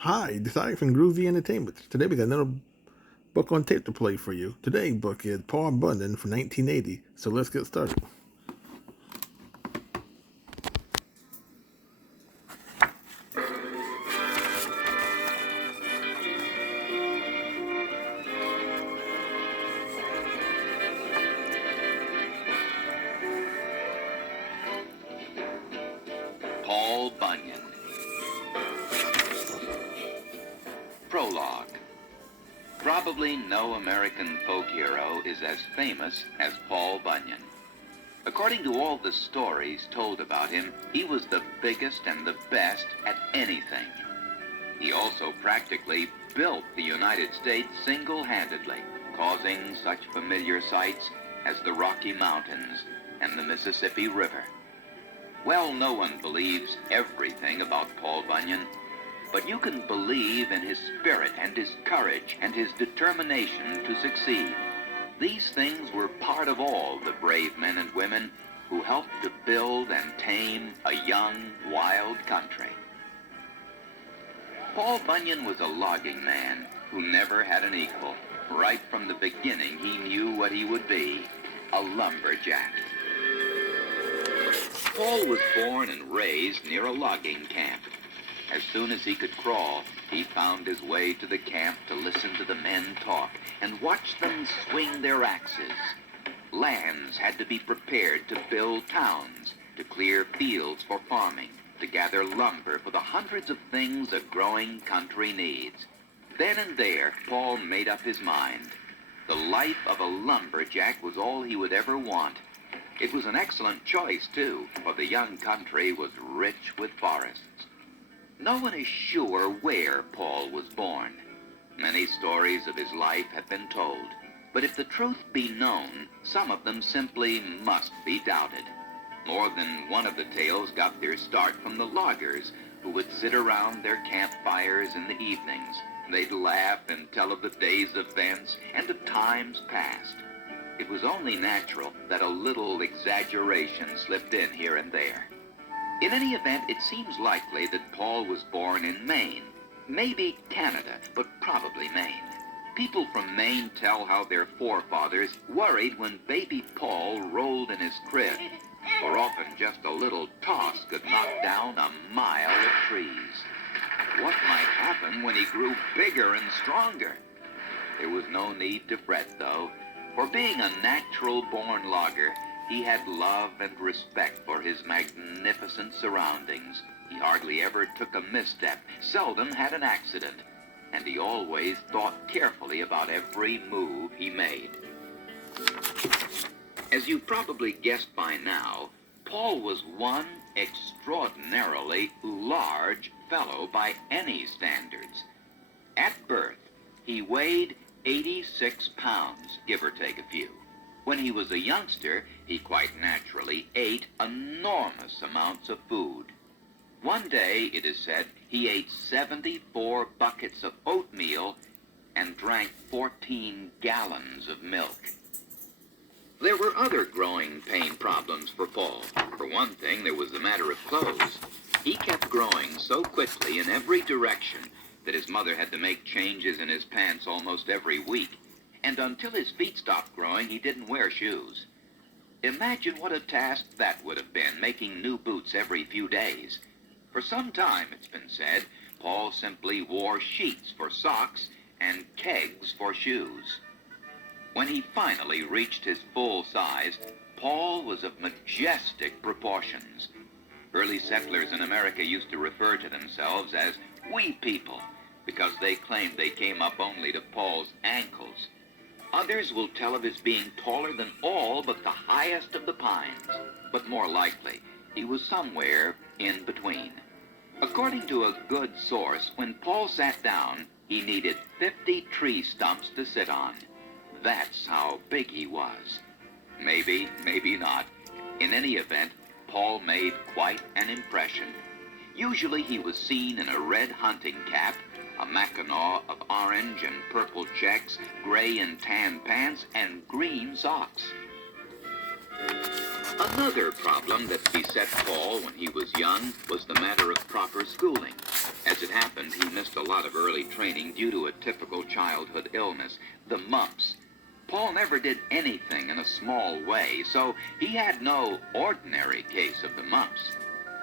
Hi, Desire from Groovy Entertainment. Today we got another book on tape to play for you. Today's book is Paul Bunyan from 1980, so let's get started. Paul Bunyan. Prologue. Probably no American folk hero is as famous as Paul Bunyan. According to all the stories told about him, he was the biggest and the best at anything. He also practically built the United States single-handedly, causing such familiar sights as the Rocky Mountains and the Mississippi River. Well, no one believes everything about Paul Bunyan, but you can believe in his spirit and his courage and his determination to succeed. These things were part of all the brave men and women who helped to build and tame a young, wild country. Paul Bunyan was a logging man who never had an equal. Right from the beginning, he knew what he would be, a lumberjack. Paul was born and raised near a logging camp. As soon as he could crawl, he found his way to the camp to listen to the men talk and watch them swing their axes. Lands had to be prepared to build towns, to clear fields for farming, to gather lumber for the hundreds of things a growing country needs. Then and there, Paul made up his mind. The life of a lumberjack was all he would ever want. It was an excellent choice, too, for the young country was rich with forests. No one is sure where Paul was born. Many stories of his life have been told, but if the truth be known, some of them simply must be doubted. More than one of the tales got their start from the loggers, who would sit around their campfires in the evenings. They'd laugh and tell of the day's events and of times past. It was only natural that a little exaggeration slipped in here and there. In any event, it seems likely that Paul was born in Maine. Maybe Canada, but probably Maine. People from Maine tell how their forefathers worried when baby Paul rolled in his crib, for often just a little toss could knock down a mile of trees. What might happen when he grew bigger and stronger? There was no need to fret, though. For being a natural-born logger, he had love and respect for his magnificent surroundings. He hardly ever took a misstep, seldom had an accident, and he always thought carefully about every move he made. As you've probably guessed by now, Paul was one extraordinarily large fellow by any standards. At birth, he weighed 86 pounds, give or take a few. When he was a youngster, he quite naturally ate enormous amounts of food. One day, it is said, he ate 74 buckets of oatmeal and drank 14 gallons of milk. There were other growing pain problems for Paul. For one thing, there was the matter of clothes. He kept growing so quickly in every direction that his mother had to make changes in his pants almost every week. And until his feet stopped growing, he didn't wear shoes. Imagine what a task that would have been, making new boots every few days. For some time, it's been said, Paul simply wore sheets for socks and kegs for shoes. When he finally reached his full size, Paul was of majestic proportions. Early settlers in America used to refer to themselves as "we people," because they claimed they came up only to Paul's ankles. Others will tell of his being taller than all but the highest of the pines, but more likely, he was somewhere in between. According to a good source, when Paul sat down, he needed 50 tree stumps to sit on. That's how big he was. Maybe, maybe not. In any event, Paul made quite an impression. Usually he was seen in a red hunting cap, a mackinaw of orange and purple checks, gray and tan pants, and green socks. Another problem that beset Paul when he was young was the matter of proper schooling. As it happened, he missed a lot of early training due to a typical childhood illness, the mumps. Paul never did anything in a small way, so he had no ordinary case of the mumps.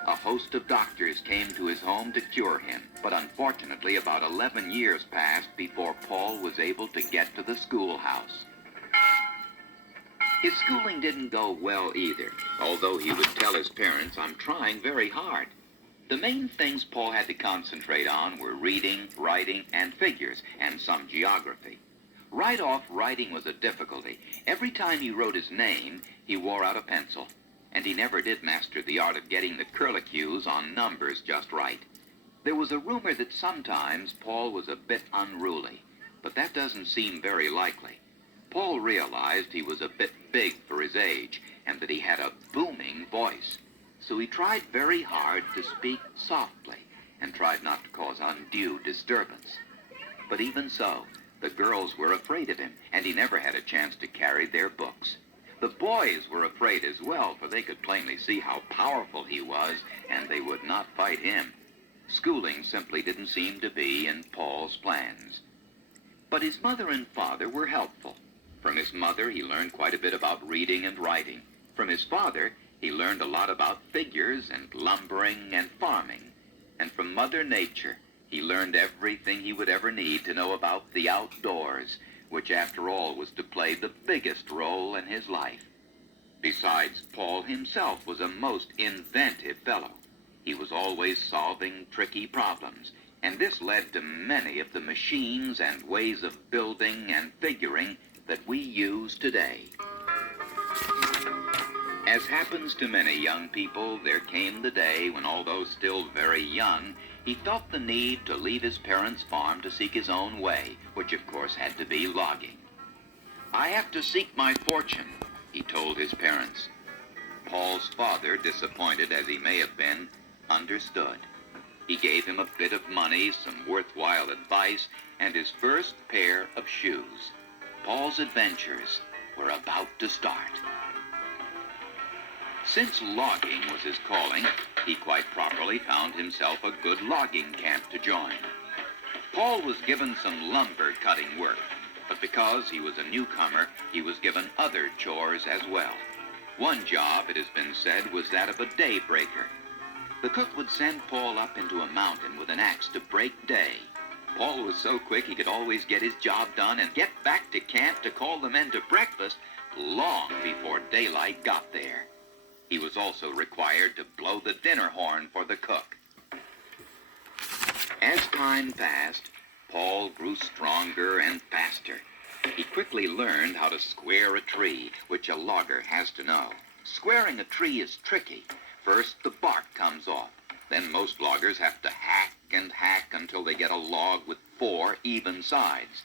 A host of doctors came to his home to cure him, but unfortunately about 11 years passed before Paul was able to get to the schoolhouse. His schooling didn't go well either, although he would tell his parents, "I'm trying very hard." The main things Paul had to concentrate on were reading, writing, and figures, and some geography. Right off, writing was a difficulty. Every time he wrote his name, he wore out a pencil, and he never did master the art of getting the curlicues on numbers just right. There was a rumor that sometimes Paul was a bit unruly, but that doesn't seem very likely. Paul realized he was a bit big for his age, and that he had a booming voice. So he tried very hard to speak softly, and tried not to cause undue disturbance. But even so, the girls were afraid of him, and he never had a chance to carry their books. The boys were afraid as well, for they could plainly see how powerful he was, and they would not fight him. Schooling simply didn't seem to be in Paul's plans. But his mother and father were helpful. From his mother, he learned quite a bit about reading and writing. From his father, he learned a lot about figures and lumbering and farming. And from Mother Nature, he learned everything he would ever need to know about the outdoors, which after all was to play the biggest role in his life. Besides, Paul himself was a most inventive fellow. He was always solving tricky problems, and this led to many of the machines and ways of building and figuring that we use today. As happens to many young people, there came the day when, although still very young, he felt the need to leave his parents' farm to seek his own way, which of course had to be logging. "I have to seek my fortune," he told his parents. Paul's father, disappointed as he may have been, understood. He gave him a bit of money, some worthwhile advice, and his first pair of shoes. Paul's adventures were about to start. Since logging was his calling, he quite properly found himself a good logging camp to join. Paul was given some lumber cutting work, but because he was a newcomer, he was given other chores as well. One job, it has been said, was that of a day breaker. The cook would send Paul up into a mountain with an axe to break day. Paul was so quick he could always get his job done and get back to camp to call the men to breakfast long before daylight got there. He was also required to blow the dinner horn for the cook. As time passed, Paul grew stronger and faster. He quickly learned how to square a tree, which a logger has to know. Squaring a tree is tricky. First, the bark comes off. Then most loggers have to hack and hack until they get a log with 4 even sides.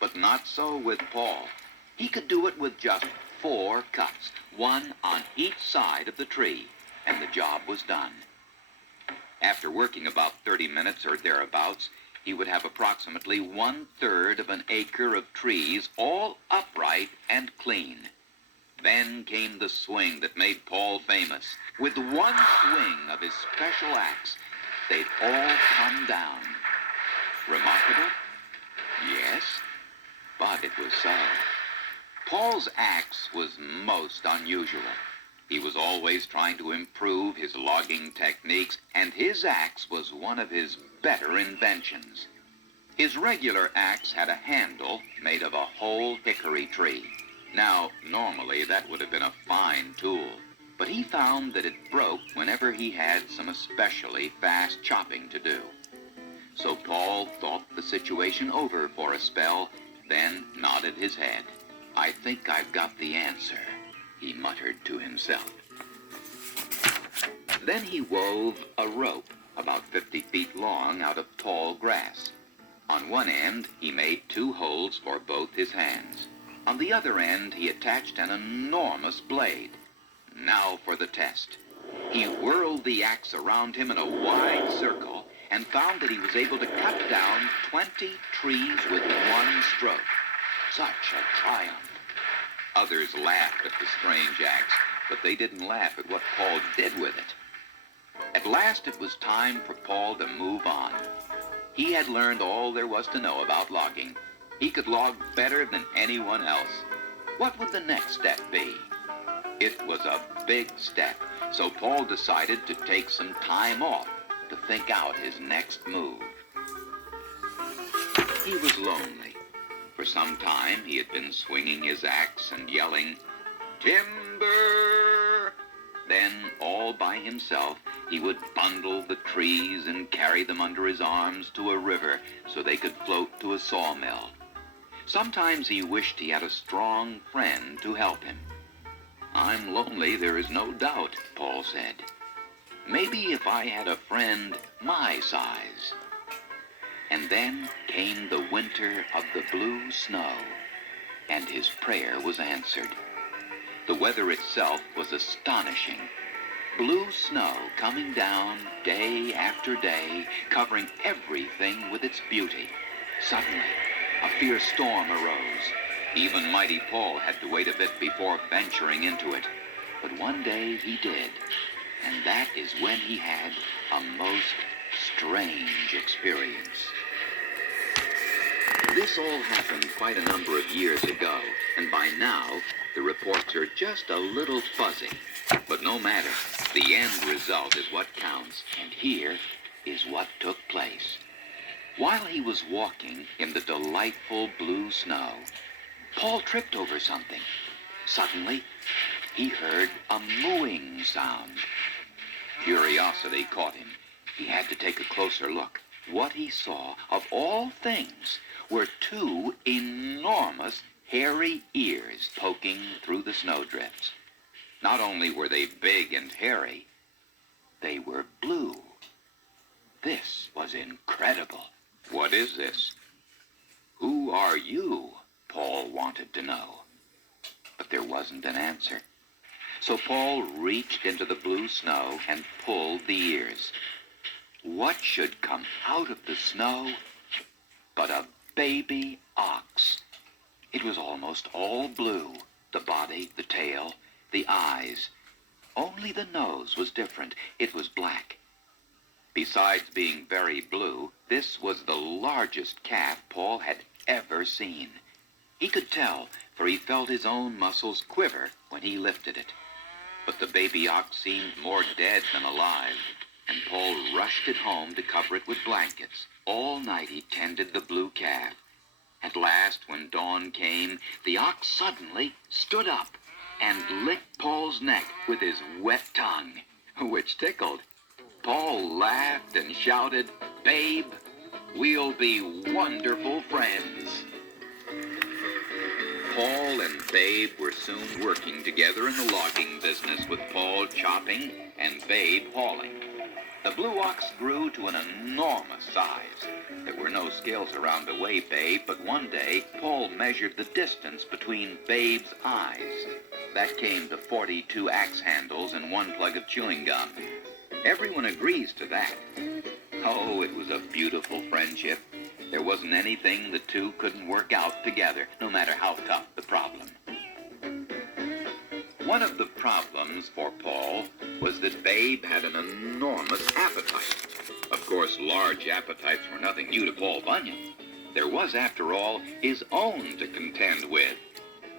But not so with Paul. He could do it with just 4 cuts, one on each side of the tree, and the job was done. After working about 30 minutes or thereabouts, he would have approximately 1/3 of an acre of trees all upright and clean. Then came the swing that made Paul famous. With one swing of his special axe, they'd all come down. Remarkable? Yes, but it was so. Paul's axe was most unusual. He was always trying to improve his logging techniques, and his axe was one of his better inventions. His regular axe had a handle made of a whole hickory tree. Now, normally that would have been a fine tool, but he found that it broke whenever he had some especially fast chopping to do. So Paul thought the situation over for a spell, then nodded his head. "I think I've got the answer," he muttered to himself. Then he wove a rope about 50 feet long out of tall grass. On one end, he made 2 holes for both his hands. On the other end, he attached an enormous blade. Now for the test. He whirled the axe around him in a wide circle and found that he was able to cut down 20 trees with one stroke. Such a triumph. Others laughed at the strange axe, but they didn't laugh at what Paul did with it. At last it was time for Paul to move on. He had learned all there was to know about logging. He could log better than anyone else. What would the next step be? It was a big step, so Paul decided to take some time off to think out his next move. He was lonely. For some time he had been swinging his axe and yelling, "Timber!" Then, all by himself, he would bundle the trees and carry them under his arms to a river so they could float to a sawmill. Sometimes he wished he had a strong friend to help him. "I'm lonely, there is no doubt," Paul said. "Maybe if I had a friend my size." And then came the winter of the blue snow, and his prayer was answered. The weather itself was astonishing. Blue snow coming down day after day, covering everything with its beauty. Suddenly, a fierce storm arose. Even mighty Paul had to wait a bit before venturing into it. But one day he did, and that is when he had a most strange experience. This all happened quite a number of years ago, and by now the reports are just a little fuzzy. But no matter, the end result is what counts, and here is what took place. While he was walking in the delightful blue snow, Paul tripped over something. Suddenly, he heard a mooing sound. Curiosity caught him. He had to take a closer look. What he saw, of all things, were two enormous hairy ears poking through the snowdrifts. Not only were they big and hairy, they were blue. This was incredible. "What is this? Who are you?" Paul wanted to know. But there wasn't an answer. So Paul reached into the blue snow and pulled the ears. What should come out of the snow but a baby ox? It was almost all blue, the body, the tail, the eyes. Only the nose was different. It was black. Besides being very blue, this was the largest calf Paul had ever seen. He could tell, for he felt his own muscles quiver when he lifted it. But the baby ox seemed more dead than alive, and Paul rushed it home to cover it with blankets. All night he tended the blue calf. At last, when dawn came, the ox suddenly stood up and licked Paul's neck with his wet tongue, which tickled. Paul laughed and shouted, "Babe, we'll be wonderful friends." Paul and Babe were soon working together in the logging business, with Paul chopping and Babe hauling. The blue ox grew to an enormous size. There were no scales around to weigh Babe, but one day Paul measured the distance between Babe's eyes. That came to 42 axe handles and 1 plug of chewing gum. Everyone agrees to that. Oh, it was a beautiful friendship. There wasn't anything the two couldn't work out together, no matter how tough the problem. One of the problems for Paul was that Babe had an enormous appetite. Of course, large appetites were nothing new to Paul Bunyan. There was, after all, his own to contend with.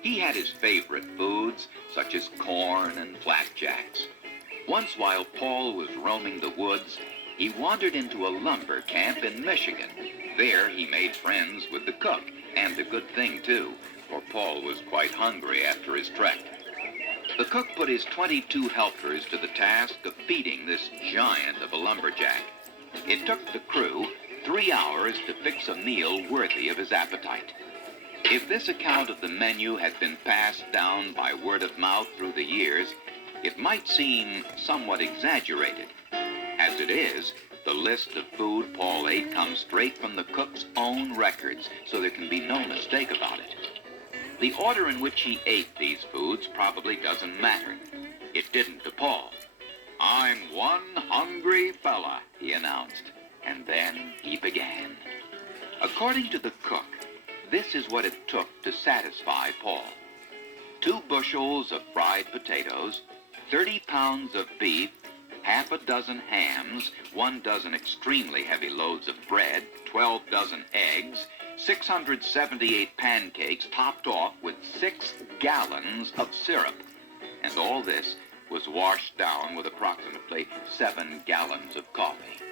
He had his favorite foods, such as corn and flapjacks. Once, while Paul was roaming the woods, he wandered into a lumber camp in Michigan. There he made friends with the cook, and a good thing too, for Paul was quite hungry after his trek. The cook put his 22 helpers to the task of feeding this giant of a lumberjack. It took the crew 3 hours to fix a meal worthy of his appetite. If this account of the menu had been passed down by word of mouth through the years, it might seem somewhat exaggerated. As it is, the list of food Paul ate comes straight from the cook's own records, so there can be no mistake about it. The order in which he ate these foods probably doesn't matter. It didn't to Paul. "I'm one hungry fella," he announced, and then he began. According to the cook, this is what it took to satisfy Paul: 2 bushels of fried potatoes, 30 pounds of beef, half a dozen hams, 1 dozen extremely heavy loaves of bread, 12 dozen eggs, 678 pancakes topped off with 6 gallons of syrup. And all this was washed down with approximately 7 gallons of coffee.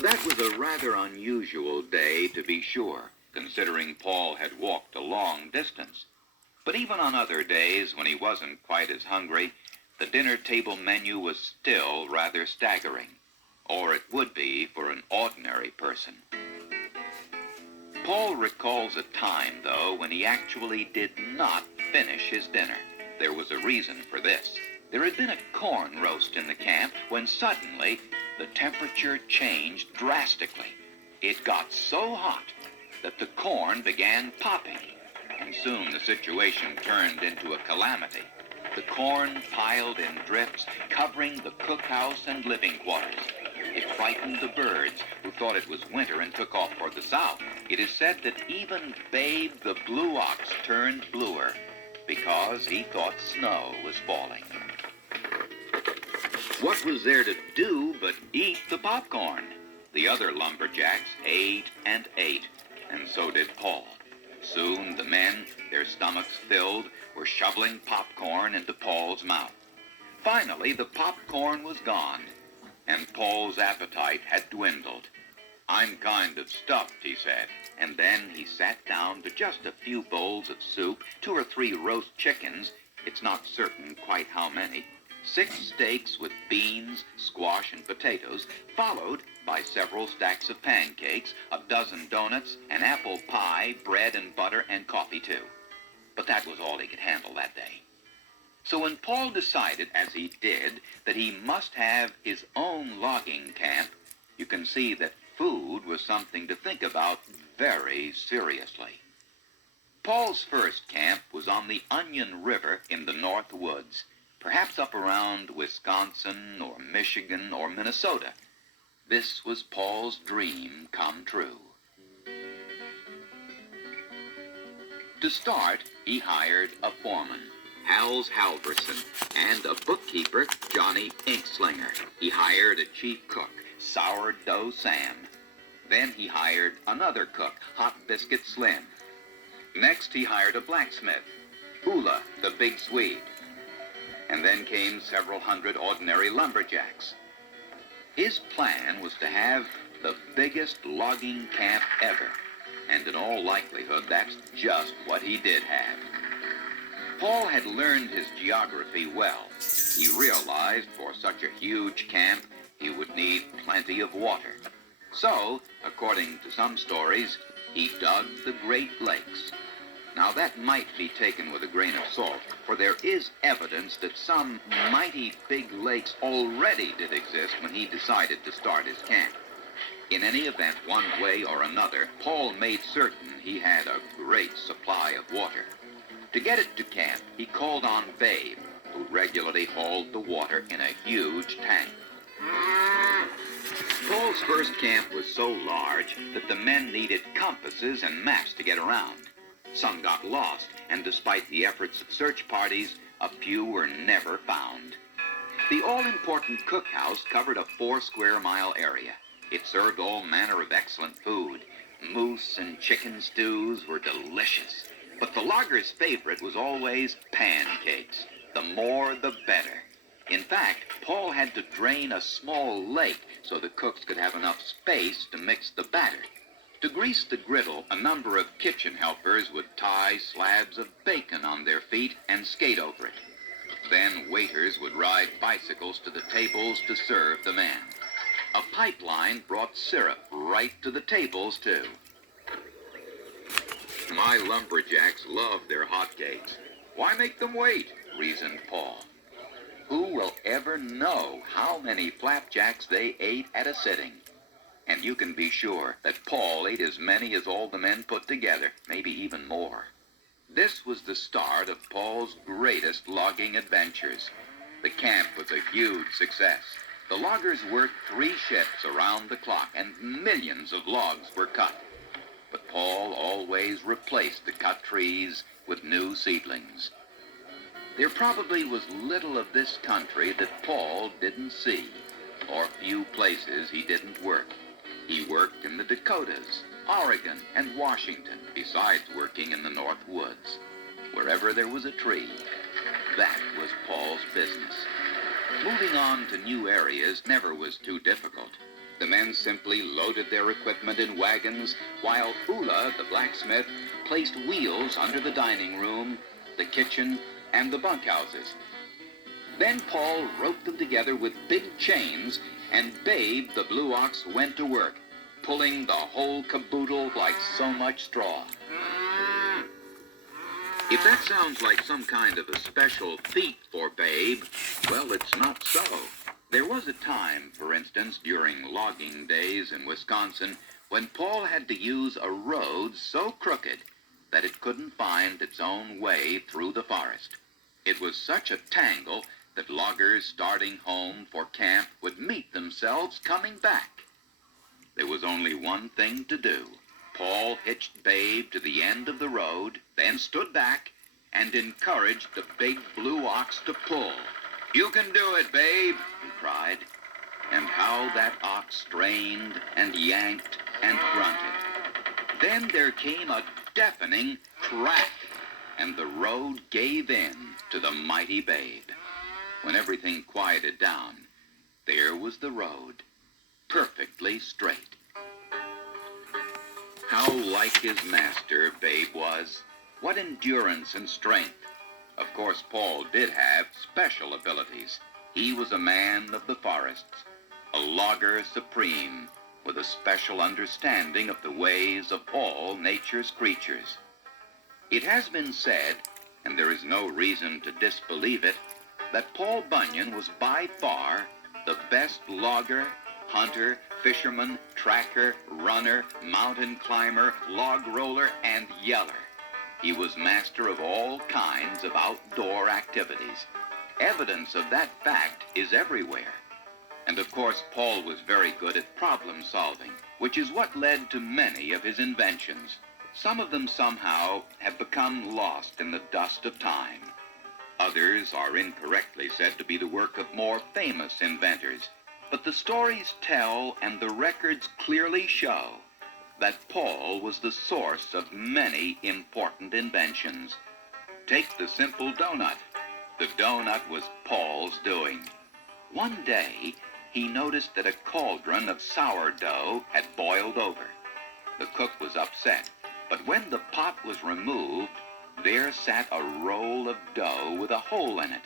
That was a rather unusual day, to be sure, considering Paul had walked a long distance. But even on other days when he wasn't quite as hungry, the dinner table menu was still rather staggering, or it would be for an ordinary person. Paul recalls a time, though, when he actually did not finish his dinner. There was a reason for this. There had been a corn roast in the camp when suddenly the temperature changed drastically. It got so hot that the corn began popping, and soon the situation turned into a calamity. The corn piled in drifts, covering the cookhouse and living quarters. It frightened the birds, who thought it was winter and took off for the south. It is said that even Babe the blue ox turned bluer because he thought snow was falling. What was there to do but eat the popcorn? The other lumberjacks ate and ate, and so did Paul. Soon the men, their stomachs filled, were shoveling popcorn into Paul's mouth. Finally, the popcorn was gone, and Paul's appetite had dwindled. "I'm kind of stuffed," he said, and then he sat down to just a few bowls of soup, 2 or 3 roast chickens, it's not certain quite how many, 6 steaks with beans, squash, and potatoes, followed by several stacks of pancakes, a dozen donuts, an apple pie, bread and butter, and coffee too. But that was all he could handle that day. So when Paul decided, as he did, that he must have his own logging camp, you can see that food was something to think about very seriously. Paul's first camp was on the Onion River in the North Woods, perhaps up around Wisconsin or Michigan or Minnesota. This was Paul's dream come true. To start, he hired a foreman, Hals Halverson, and a bookkeeper, Johnny Inkslinger. He hired a chief cook, Sourdough Sam. Then he hired another cook, Hot Biscuit Slim. Next he hired a blacksmith, Hula, the Big Swede. And then came several hundred ordinary lumberjacks. His plan was to have the biggest logging camp ever, and in all likelihood, that's just what he did have. Paul had learned his geography well. He realized for such a huge camp, he would need plenty of water. So, according to some stories, he dug the Great Lakes. Now that might be taken with a grain of salt, for there is evidence that some mighty big lakes already did exist when he decided to start his camp. In any event, one way or another, Paul made certain he had a great supply of water. To get it to camp, he called on Babe, who regularly hauled the water in a huge tank. Paul's first camp was so large that the men needed compasses and maps to get around. Some got lost, and despite the efforts of search parties, a few were never found. The all-important cookhouse covered a 4-square-mile area. It served all manner of excellent food. Moose and chicken stews were delicious. But the logger's favorite was always pancakes. The more, the better. In fact, Paul had to drain a small lake so the cooks could have enough space to mix the batter. To grease the griddle, a number of kitchen helpers would tie slabs of bacon on their feet and skate over it. Then waiters would ride bicycles to the tables to serve the men. A pipeline brought syrup right to the tables, too. My lumberjacks love their hotcakes. Why make them wait? Reasoned Paul. Who will ever know how many flapjacks they ate at a sitting? And you can be sure that Paul ate as many as all the men put together, maybe even more. This was the start of Paul's greatest logging adventures. The camp was a huge success. The loggers worked 3 shifts around the clock, and millions of logs were cut. But Paul always replaced the cut trees with new seedlings. There probably was little of this country that Paul didn't see, or few places he didn't work. He worked in the Dakotas, Oregon, and Washington, besides working in the North Woods. Wherever there was a tree, that was Paul's business. Moving on to new areas never was too difficult. The men simply loaded their equipment in wagons, while Ulla, the blacksmith, placed wheels under the dining room, the kitchen, and the bunkhouses. Then Paul roped them together with big chains, and Babe, the blue ox, went to work, pulling the whole caboodle like so much straw. If that sounds like some kind of a special feat for Babe, well, it's not so. There was a time, for instance, during logging days in Wisconsin, when Paul had to use a road so crooked that it couldn't find its own way through the forest. It was such a tangle that loggers starting home for camp would meet themselves coming back. There was only one thing to do. Paul hitched Babe to the end of the road, then stood back and encouraged the big blue ox to pull. "You can do it, Babe," he cried. And how that ox strained and yanked and grunted. Then there came a deafening crack, and the road gave in to the mighty Babe. When everything quieted down, there was the road, perfectly straight. How like his master Babe was. What endurance and strength. Of course, Paul did have special abilities. He was a man of the forests, a logger supreme, with a special understanding of the ways of all nature's creatures. It has been said, and there is no reason to disbelieve it, that Paul Bunyan was by far the best logger, hunter, fisherman, tracker, runner, mountain climber, log roller, and yeller. He was master of all kinds of outdoor activities. Evidence of that fact is everywhere. And of course, Paul was very good at problem solving, which is what led to many of his inventions. Some of them somehow have become lost in the dust of time. Others are incorrectly said to be the work of more famous inventors. But the stories tell and the records clearly show that Paul was the source of many important inventions. Take the simple donut. The donut was Paul's doing. One day, he noticed that a cauldron of sourdough had boiled over. The cook was upset, but when the pot was removed, there sat a roll of dough with a hole in it.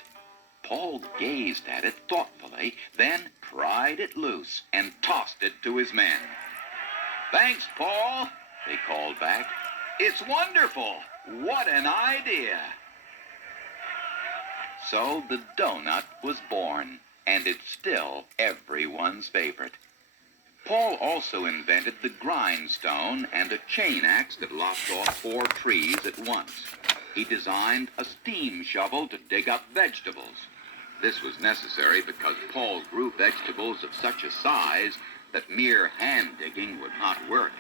Paul gazed at it thoughtfully, then pried it loose and tossed it to his men. "Thanks, Paul," they called back. "It's wonderful. What an idea." So the donut was born, and it's still everyone's favorite. Paul also invented the grindstone and a chain axe that lopped off 4 trees at once. He designed a steam shovel to dig up vegetables. This was necessary because Paul grew vegetables of such a size that mere hand digging would not work.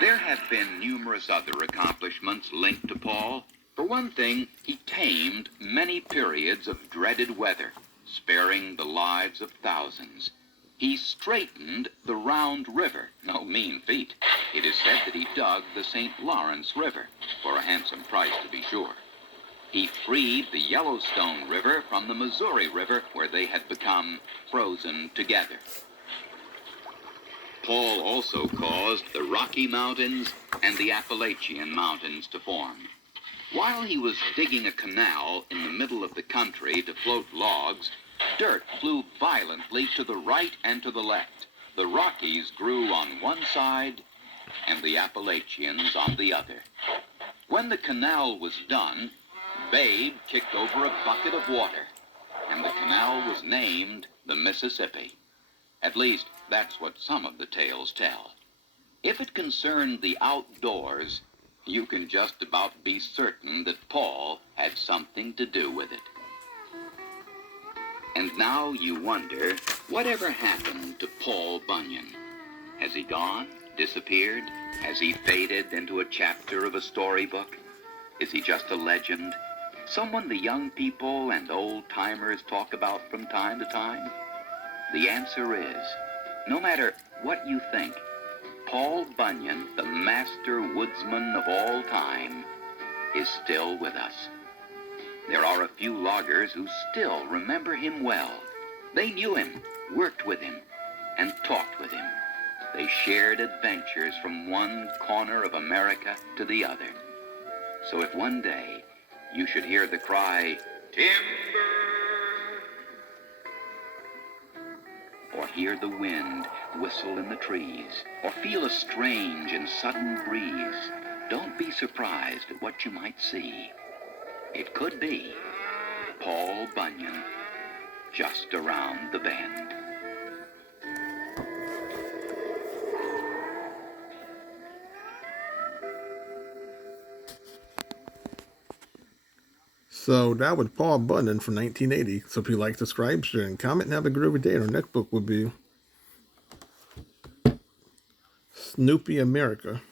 There have been numerous other accomplishments linked to Paul. For one thing, he tamed many periods of dreaded weather, sparing the lives of thousands. He straightened the Round River, no mean feat. It is said that he dug the St. Lawrence River, for a handsome price to be sure. He freed the Yellowstone River from the Missouri River, where they had become frozen together. Paul also caused the Rocky Mountains and the Appalachian Mountains to form. While he was digging a canal in the middle of the country to float logs, dirt flew violently to the right and to the left. The Rockies grew on one side and the Appalachians on the other. When the canal was done, Babe kicked over a bucket of water, and the canal was named the Mississippi. At least, that's what some of the tales tell. If it concerned the outdoors, you can just about be certain that Paul had something to do with it. And now you wonder, whatever happened to Paul Bunyan? Has he gone? Disappeared? Has he faded into a chapter of a storybook? Is he just a legend? Someone the young people and old-timers talk about from time to time? The answer is, no matter what you think, Paul Bunyan, the master woodsman of all time, is still with us. There are a few loggers who still remember him well. They knew him, worked with him, and talked with him. They shared adventures from one corner of America to the other. So if one day you should hear the cry, "Timber!" or hear the wind whistle in the trees, or feel a strange and sudden breeze, don't be surprised at what you might see. It could be Paul Bunyan just around the bend. So that was Paul Bunyan from 1980. So if you like, subscribe, share, and comment, and have a groovy day. Our next book will be Snoopy America.